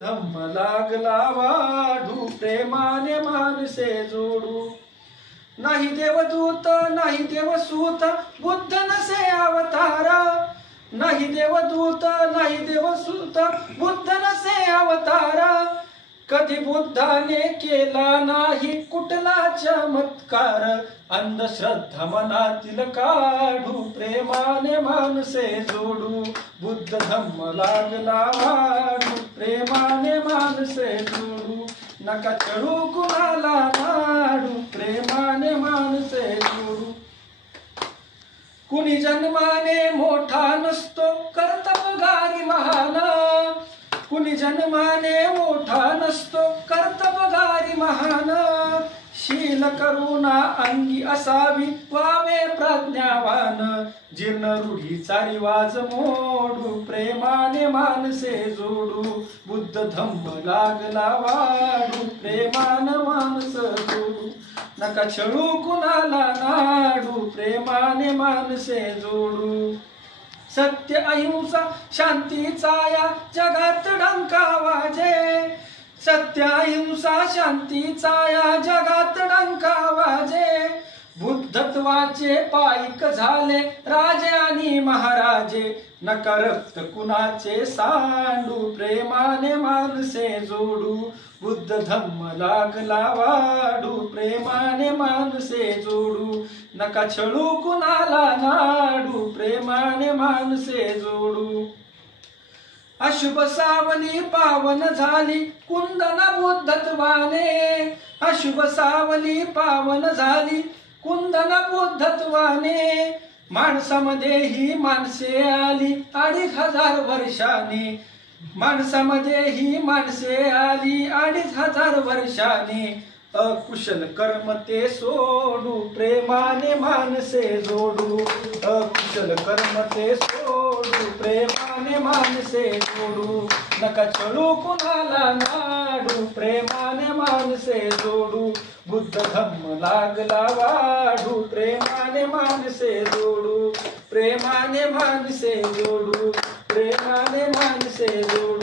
धम्म लागला वाढू प्रेमाने माणसे जोडू। नाही देवदूत नाही देवसूत बुद्ध नसे अवतारा। नाही देवदूत नाही देवसूत बुद्ध नसे अवतारा। कधी बुद्धाने केला नाही कुठला चमत्कार। अंधश्रद्धा मनातील काढू प्रेमाने माणसे जोडू। बुद्ध धम्म लागला वाढू प्रेमाने माणसे जोडू। नका चढू कुणाला नाडू प्रेमाने माणसे जोडू। कुणी जन्माने मोठा नसतो कर्तबगारी महान। कुणी जन्माने मोठा नसतो कर्तबगारी महान। शील करुणा अंगी असावी व्हावे प्रज्ञावान। जीर्ण रूढीचा रिवाज मोडू प्रेमाने माणसे जोडू। बुद्ध धम्म लागला वाढू प्रेमाने माणस जोडू। नका छळू कुणाला नाडू प्रेमाने माणसे जोडू। सत्य अहिंसा शांतीचा या जगात डंका वाजे। सत्य अहिंसा शांतीचा या जगात डंका वाजे। बुद्धत्वाचे पाईक झाले राजे आणि महाराजे। नका रक्त कुणाचे सांडू प्रेमाने माणसे जोडू। बुद्ध धम्म लागला वाढू प्रेमाने माणसे जोडू। नका छळू कुणाला नाडू प्रेमाने माणसे जोडू। अशुभ सावली पावन झाली कुंदन बुद्धत्वाने। अशुभ सावली पावन झाली कुंदन बुद्धत्वाने। माणसामध्ये ही माणसे आली 2500 वर्षांनी। माणसामध्ये ही माणसे आली 2500 वर्षांनी। अकुशल कर्म ते सोडू प्रेमाने माणसे जोडू। अकुशल कर्म ते सोडू प्रेमाने माणसे जोडू। नका छळू कुणाला नाडू प्रेमाने माणसे जोडू। बुद्ध धम्म लागला वाढू प्रेमाने माणसे जोडू। प्रेमाने माणसे जोडू। प्रेमाने माणसे जोडू।